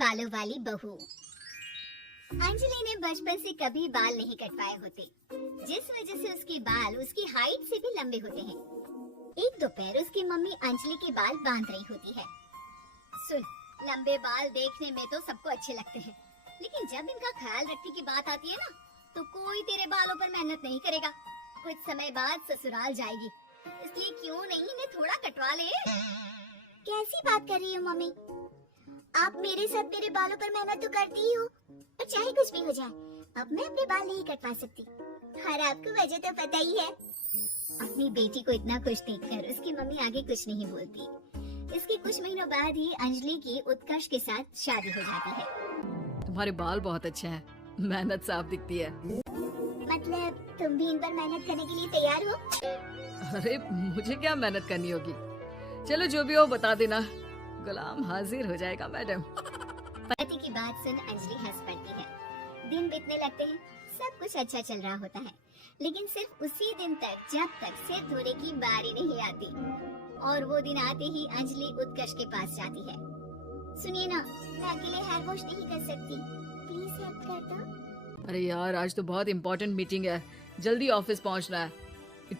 बालों वाली बहू। अंजलि ने बचपन से कभी बाल नहीं कटवाए होते, जिस वजह से उसके बाल उसकी हाइट से भी लंबे होते हैं। एक दोपहर उसकी मम्मी अंजलि के बाल बांध रही होती है। सुन, लंबे बाल देखने में तो सबको अच्छे लगते हैं, लेकिन जब इनका ख्याल रखने की बात आती है ना, तो कोई तेरे बालों पर मेहनत नहीं करेगा। कुछ समय बाद ससुराल जाएगी, इसलिए क्यों नहीं इन्हें थोड़ा कटवा ले। कैसी बात कर रही हो मम्मी? आप मेरे साथ मेरे बालों पर मेहनत तो करती ही हो, और चाहे कुछ भी हो जाए, अब मैं अपने बाल नहीं कटवा सकती। और आपको वजह तो पता ही है। अपनी बेटी को इतना खुश देखकर उसकी मम्मी आगे कुछ नहीं बोलती। इसके कुछ महीनों बाद ही अंजलि की उत्कर्ष के साथ शादी हो जाती है। तुम्हारे बाल बहुत अच्छे हैं, मेहनत साफ दिखती है। मतलब तुम भी इन पर मेहनत करने के लिए तैयार हो? अरे मुझे क्या मेहनत करनी होगी, चलो जो भी हो बता देना, गुलाम हाजिर हो जाएगा मैडम। पति की बात सुन अंजलि हंस पड़ती है। दिन बीतने लगते हैं, सब कुछ अच्छा चल रहा होता है, लेकिन सिर्फ उसी दिन तक जब तक सिर धोने की बारी नहीं आती। और वो दिन आते ही अंजलि उत्कर्ष के पास जाती है। सुनिए ना, मैं अकेले हेयर वॉश नहीं कर सकती, प्लीज हेल्प कर दो। अरे यार, आज तो बहुत इम्पोर्टेंट मीटिंग है, जल्दी ऑफिस पहुंचना है,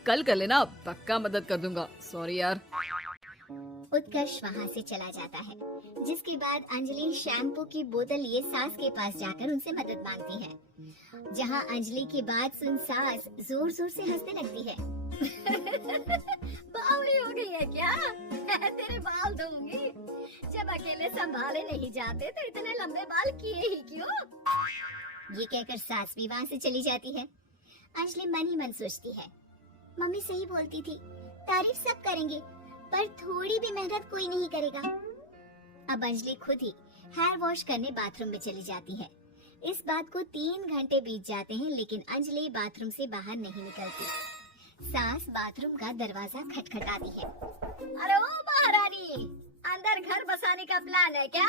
कल कर लेना, पक्का मदद कर दूंगा। सॉरी यार। उत्कर्ष वहाँ से चला जाता है, जिसके बाद अंजलि शैम्पू की बोतल लिए सास के पास जाकर उनसे मदद मांगती है। जहाँ अंजलि की बात सुन सास जोर जोर से हंसने लगती है। बावड़ी हो गई है क्या? तेरे बाल धोऊंगी। जब अकेले संभाले नहीं जाते तो इतने लंबे बाल किए ही क्यों? ये कहकर सास भी वहाँ से चली जाती है। अंजलि मन ही मन सोचती है, मम्मी सही बोलती थी, तारीफ सब करेंगे पर थोड़ी भी मेहनत कोई नहीं करेगा। अब अंजलि खुद ही हेयर वॉश करने बाथरूम में चली जाती है। इस बात को 3 घंटे बीत जाते हैं, लेकिन अंजलि बाथरूम से बाहर नहीं निकलती। सास बाथरूम का दरवाजा खटखटाती है। अरे ओ महारानी, अंदर घर बसाने का प्लान है क्या?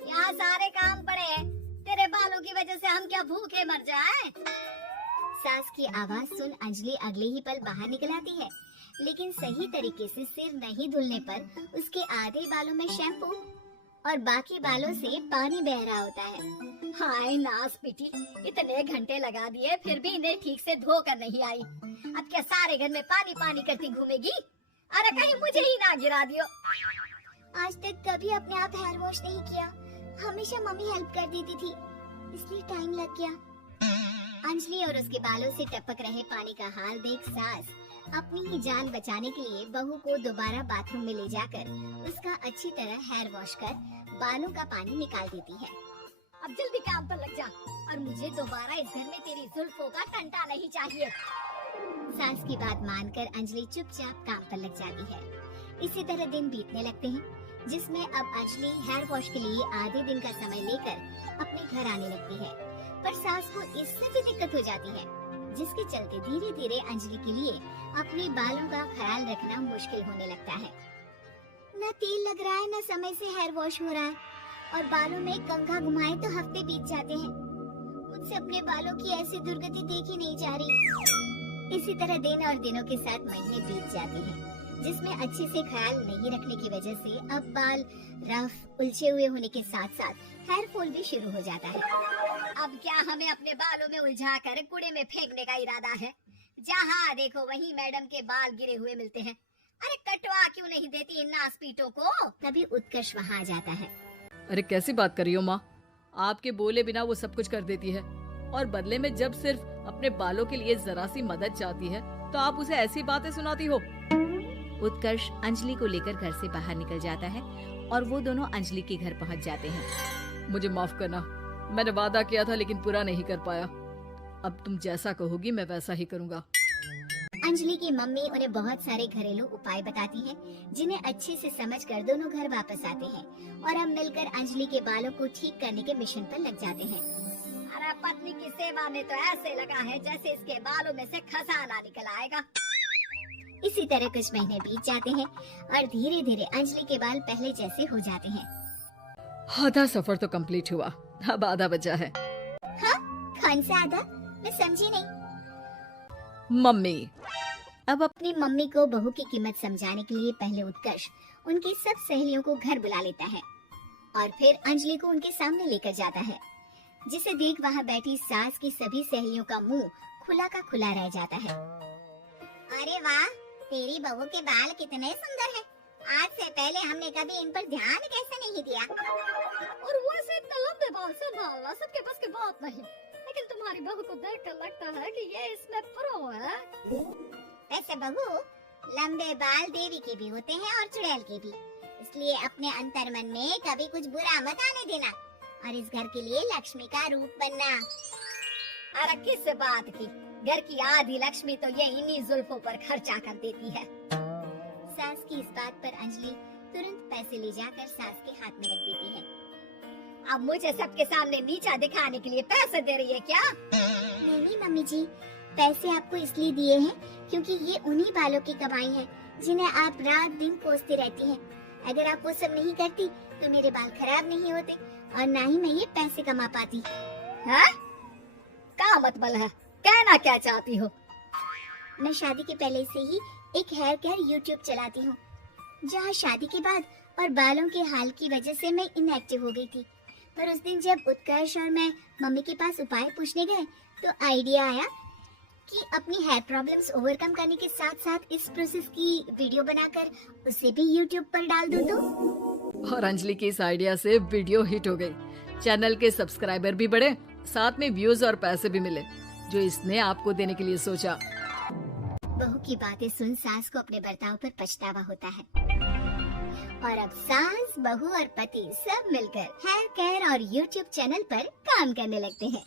यहाँ सारे काम पड़े हैं, तेरे बालों की वजह से हम क्या भूखे मर जाएं? सास की आवाज सुन अंजलि अगले ही पल बाहर निकल आती है, लेकिन सही तरीके से सिर नहीं धुलने पर उसके आधे बालों में शैम्पू और बाकी बालों से पानी बह रहा होता है। हाय नास पिटी, इतने घंटे लगा दिए फिर भी इन्हें ठीक से धो कर नहीं आई। अब क्या सारे घर में पानी पानी करती घूमेगी? अरे कहीं मुझे ही ना गिरा दियो। आज तक कभी अपने आप हेयर वॉश नहीं किया, हमेशा मम्मी हेल्प कर देती थी, इसलिए टाइम लग गया। अंजलि और उसके बालों से टपक रहे पानी का हाल देख सास अपनी ही जान बचाने के लिए बहू को दोबारा बाथरूम में ले जाकर उसका अच्छी तरह हेयर वॉश कर बालों का पानी निकाल देती है। अब जल्दी काम पर लग जा, और मुझे दोबारा इस घर में तेरी जुल्फों का टंटा नहीं चाहिए। सास की बात मानकर अंजलि चुपचाप काम पर लग जाती है। इसी तरह दिन बीतने लगते हैं, जिसमें अब अंजलि हेयर वॉश के लिए आधे दिन का समय लेकर अपने घर आने लगती है, पर सास को इससे भी दिक्कत हो जाती है, जिसके चलते धीरे धीरे अंजलि के लिए अपने बालों का ख्याल रखना मुश्किल होने लगता है। न तेल लग रहा है, न समय से हेयर वॉश हो रहा है, और बालों में कंघा घुमाए तो हफ्ते बीत जाते हैं। मुझसे अपने बालों की ऐसी दुर्गति देखी नहीं जा रही। इसी तरह दिन और दिनों के साथ महीने बीत जाते हैं, जिसमें अच्छे से ख्याल नहीं रखने की वजह से अब बाल रफ उलझे हुए होने के साथ साथ हेयर फॉल भी शुरू हो जाता है। अब क्या हमें अपने बालों में उलझा कर कूड़े में फेंकने का इरादा है? जहाँ देखो वहीं मैडम के बाल गिरे हुए मिलते हैं। अरे कटवा क्यों नहीं देती इन नासपीटों को? तभी उत्कर्ष वहाँ आ जाता है। अरे कैसी बात कर रही हो माँ, आपके बोले बिना वो सब कुछ कर देती है, और बदले में जब सिर्फ अपने बालों के लिए जरा सी मदद चाहती है तो आप उसे ऐसी बातें सुनाती हो। उत्कर्ष अंजलि को लेकर घर से बाहर निकल जाता है और वो दोनों अंजलि के घर पहुंच जाते हैं। मुझे माफ करना, मैंने वादा किया था लेकिन पूरा नहीं कर पाया। अब तुम जैसा कहोगी मैं वैसा ही करूँगा। अंजलि की मम्मी उन्हें बहुत सारे घरेलू उपाय बताती है, जिन्हें अच्छे से समझकर दोनों घर वापस आते हैं और हम मिलकर अंजलि के बालों को ठीक करने के मिशन पर लग जाते हैं। अरे पत्नी की सेवा में तो ऐसे लगा है जैसे इसके बालों में से खजाना निकल आएगा। इसी तरह कुछ महीने बीत जाते हैं और धीरे धीरे अंजलि के बाल पहले जैसे हो जाते हैं। आधा सफर तो कंप्लीट हुआ, अब आधा बचा है। हाँ? कौन सा आधा? मैं समझी नहीं। मम्मी। अब अपनी मम्मी को बहू की कीमत समझाने के लिए पहले उत्कर्ष उनकी सब सहेलियों को घर बुला लेता है। और फिर अंजलि को उनके सामने लेकर जाता है, जिसे देख वहाँ बैठी सास की सभी सहेलियों का मुंह खुला का खुला रह जाता है। अरे वाह, तेरी बहू के बाल कितने सुंदर हैं। आज से पहले हमने कभी इन पर ध्यान कैसे नहीं दिया। और वैसे इतने लंबे बाल संभालना सबके बस की बात नहीं, लेकिन तुम्हारी बहू को देखकर लगता है कि ये इसमें प्रो है। वैसे बहू, लंबे बाल देवी के भी होते हैं और चुड़ैल के भी, इसलिए अपने अंतर्मन में कभी कुछ बुरा मत आने देना और इस घर के लिए लक्ष्मी का रूप बनना। अरे किस बात की, घर की आधी लक्ष्मी तो ये इन्हीं जुल्फों पर खर्चा कर देती है। सास की इस बात पर अंजलि तुरंत पैसे ले जाकर सास के हाथ में रख देती है। अब मुझे सबके सामने नीचा दिखाने के लिए पैसे दे रही है क्या? नहीं मम्मी जी, पैसे आपको इसलिए दिए हैं क्योंकि ये उन्हीं बालों की कमाई है जिन्हें आप रात दिन कोसती रहती हैं। अगर आप वो सब नहीं करती तो मेरे बाल खराब नहीं होते और ना ही मैं ये पैसे कमा पाती। हाँ? क्या मतलब है? कहना क्या चाहती हो? मैं शादी के पहले से ही एक हेयर केयर यूट्यूब चलाती हूँ, जहाँ शादी के बाद और बालों के हाल की वजह से मैं इनएक्टिव हो गई थी। पर उस दिन जब उत्कर्ष और मैं मम्मी के पास उपाय पूछने गए तो आइडिया आया कि अपनी हेयर प्रॉब्लम्स ओवरकम करने के साथ साथ इस प्रोसेस की वीडियो बनाकर उसे भी यूट्यूब पर डाल दूं तो। और अंजलि की इस आइडिया से वीडियो हिट हो गई, चैनल के सब्सक्राइबर भी बढ़े, साथ में व्यूज और पैसे भी मिले जो इसने आपको देने के लिए सोचा। बहू की बातें सुन सास को अपने बर्ताव पर पछतावा होता है और अब सास, बहू और पति सब मिलकर हेयर केयर और यूट्यूब चैनल पर काम करने लगते हैं।